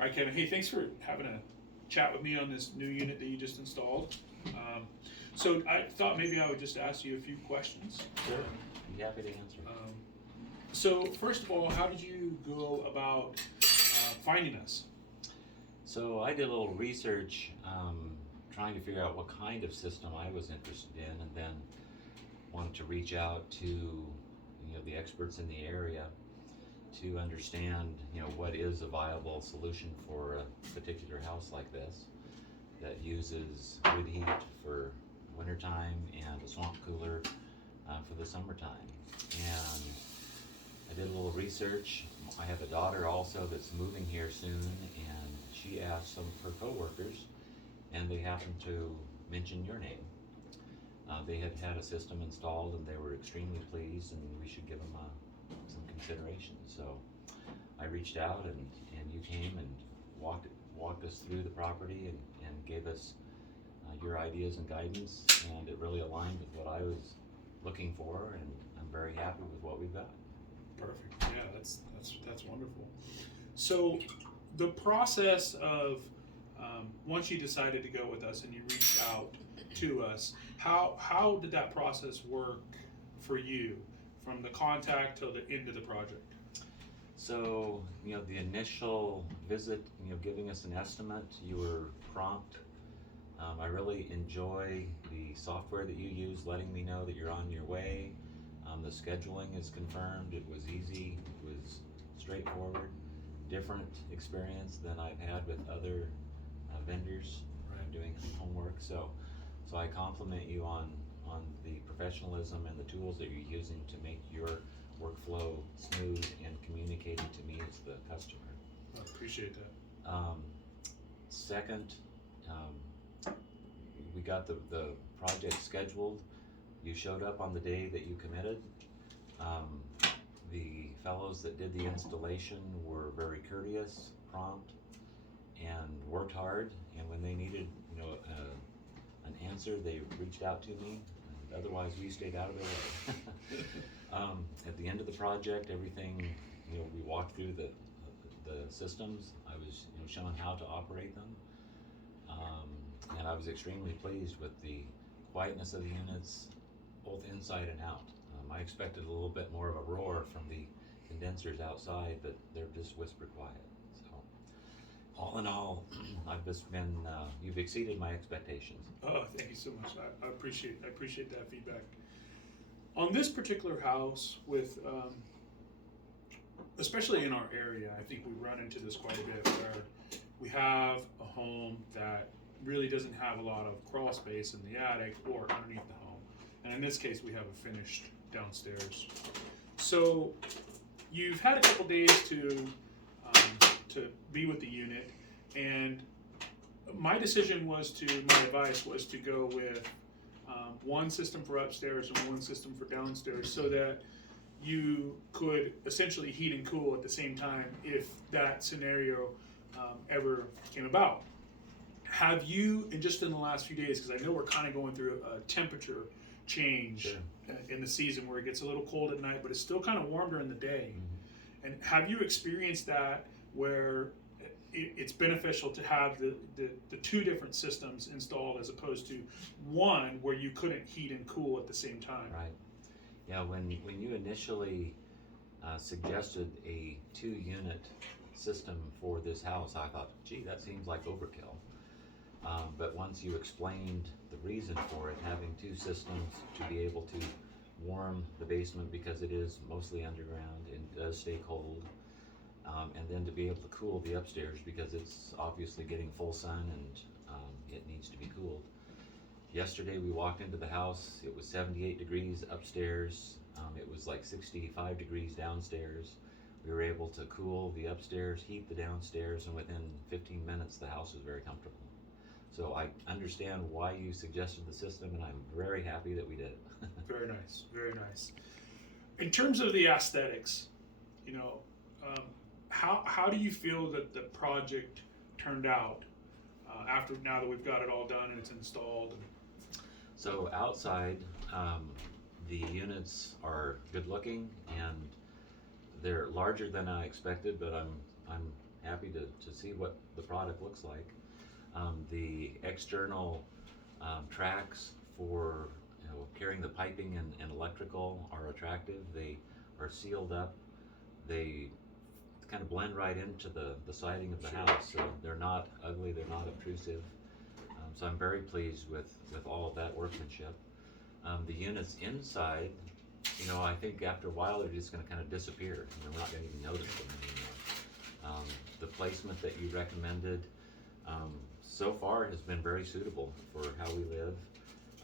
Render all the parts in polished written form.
All right, Kevin. Hey, thanks for having a chat with me on this new unit that you just installed. Um, so I thought maybe I would just ask you a few questions. Sure. Be happy to answer. So first of all, how did you go about finding us? So I did a little research, trying to figure out what kind of system I was interested in, and then wanted to reach out to the experts in the area to understand what is a viable solution for a particular house like this that uses wood heat for wintertime and a swamp cooler for the summertime. And I did a little research. I have a daughter also that's moving here soon, and she asked some of her coworkers, and they happened to mention your name. They had had a system installed, and they were extremely pleased, and we should give them some consideration. So I reached out, and you came and walked us through the property and gave us your ideas and guidance, and it really aligned with what I was looking for, and I'm very happy with what we've got. Perfect. Yeah, that's wonderful. So the process of once you decided to go with us and you reached out to us, how did that process work for you from the contact till the end of the project? So, the initial visit, giving us an estimate, you were prompt. I really enjoy the software that you use, letting me know that you're on your way. The scheduling is confirmed. It was easy. It was straightforward. Different experience than I've had with other vendors doing homework. So I compliment you on the professionalism and the tools that you're using to make your workflow smooth and communicating to me as the customer. I appreciate that. Second, we got the project scheduled. You showed up on the day that you committed. The fellows that did the installation were very courteous, prompt, and worked hard. And when they needed, an answer, they reached out to me. And otherwise, we stayed out of their way. At the end of the project, everything, we walked through the systems. I was, shown how to operate them, and I was extremely pleased with the quietness of the units, both inside and out. I expected a little bit more of a roar from the condensers outside, but they're just whisper quiet. So, all in all, I've just been, you've exceeded my expectations. Oh, thank you so much. I appreciate that feedback. On this particular house, with especially in our area, I think we run into this quite a bit, where we have a home that really doesn't have a lot of crawl space in the attic or underneath the home, and in this case, we have a finished downstairs. So you've had a couple days to be with the unit, and my advice was to go with one system for upstairs and one system for downstairs, so that you could essentially heat and cool at the same time if that scenario ever came about. Have you, and just in the last few days, because I know we're kind of going through a temperature change. Sure. In the season, where it gets a little cold at night, but it's still kind of warm during the day. Mm-hmm. And have you experienced that where it's beneficial to have the two different systems installed as opposed to one where you couldn't heat and cool at the same time? Right. Yeah, when you initially suggested a 2-unit system for this house, I thought, gee, that seems like overkill. But once you explained the reason for it, having 2 systems to be able to warm the basement because it is mostly underground and does stay cold, and then to be able to cool the upstairs because it's obviously getting full sun and it needs to be cooled. Yesterday we walked into the house, it was 78 degrees upstairs, it was like 65 degrees downstairs. We were able to cool the upstairs, heat the downstairs, and within 15 minutes the house was very comfortable. So I understand why you suggested the system, and I'm very happy that we did it. Very nice, very nice. In terms of the aesthetics, how do you feel that the project turned out now that we've got it all done and it's installed? So outside, the units are good looking and they're larger than I expected, but I'm happy to see what the product looks like. The external tracks for carrying the piping and electrical are attractive. They are sealed up. They kind of blend right into the siding of the Sure. house, so they're not ugly, they're not obtrusive. So I'm very pleased with all of that workmanship. The units inside, I think after a while they're just going to kind of disappear. We're not going to even notice them anymore. The placement that you recommended so far has been very suitable for how we live.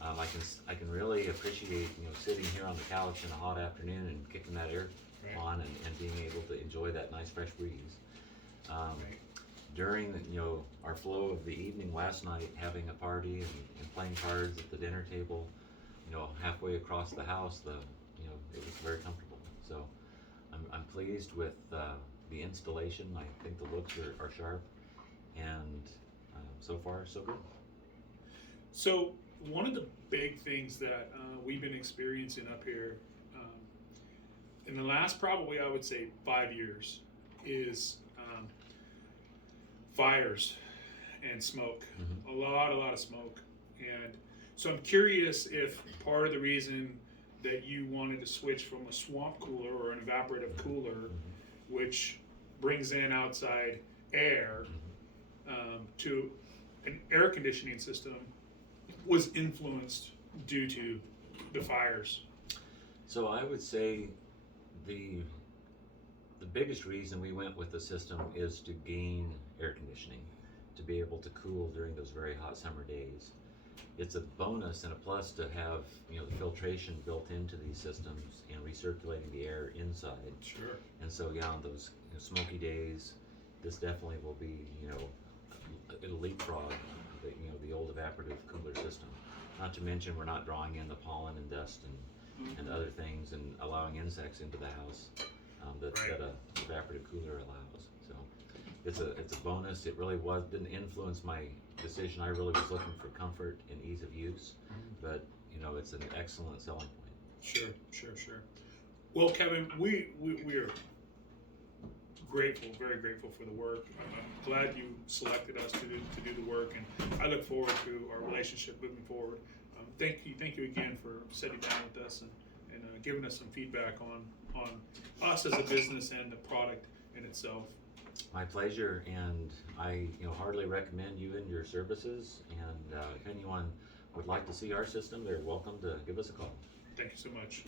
I can really appreciate sitting here on the couch in a hot afternoon and kicking that air Right. on and being able to enjoy that nice fresh breeze. Right. During our flow of the evening last night, having a party and playing cards at the dinner table, halfway across the house, it was very comfortable. So I'm pleased with the installation. I think the looks are sharp, and so far so good. So one of the big things that we've been experiencing up here in the last, probably I would say 5 years, is fires and smoke. Mhm. A lot of smoke. And so I'm curious if part of the reason that you wanted to switch from a swamp cooler or an evaporative cooler, which brings in outside air, to an air conditioning system, was influenced due to the fires. So I would say the biggest reason we went with the system is to gain air conditioning, to be able to cool during those very hot summer days. It's a bonus and a plus to have the filtration built into these systems and recirculating the air inside. Sure. And so on those smoky days, this definitely will be it'll leapfrog the old evaporative cooler system. Not to mention we're not drawing in the pollen and dust and other things and allowing insects into the house that a evaporative cooler allows. So it's a bonus. It really didn't influence my decision. I really was looking for comfort and ease of use, but it's an excellent selling point. Sure. Well, Kevin, we are grateful, very grateful for the work. I'm glad you selected us to do the work, and I look forward to our relationship moving forward. Thank you again for sitting down with us and giving us some feedback on us as a business and the product in itself. My pleasure, and I heartily recommend you and your services. And if anyone would like to see our system, they're welcome to give us a call. Thank you so much.